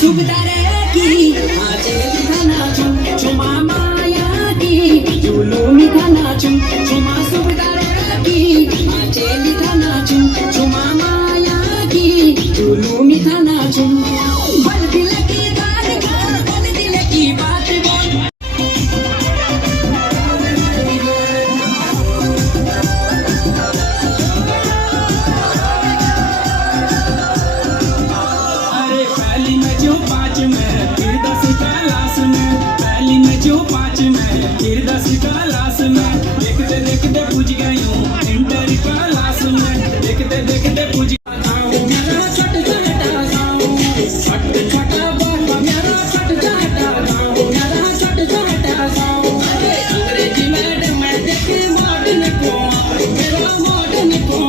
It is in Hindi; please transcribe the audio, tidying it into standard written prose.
सुबदारे की आजे लिखाना चुमा माया की जुलूमी खाना चुमा सुबदारे की आजे लिखाना चुमा माया की जुलूमी खाना बल दिल की बात कर बल दिल की बात बोल पहली में जो 5 में फिर 10 क्लास में पहली में जो 5 में फिर 10 क्लास में देखते देखते पूछ गई हूँ इंटर क्लास में देखते देखते पूछ मेरा छट जाटा गाँव छट छटा बाबा मेरा छट जाटा गाँव मेरा छट जाटा गाँव अरे अंग्रेजी मैडम देखे मॉडर्न को मेरा मॉडर्न को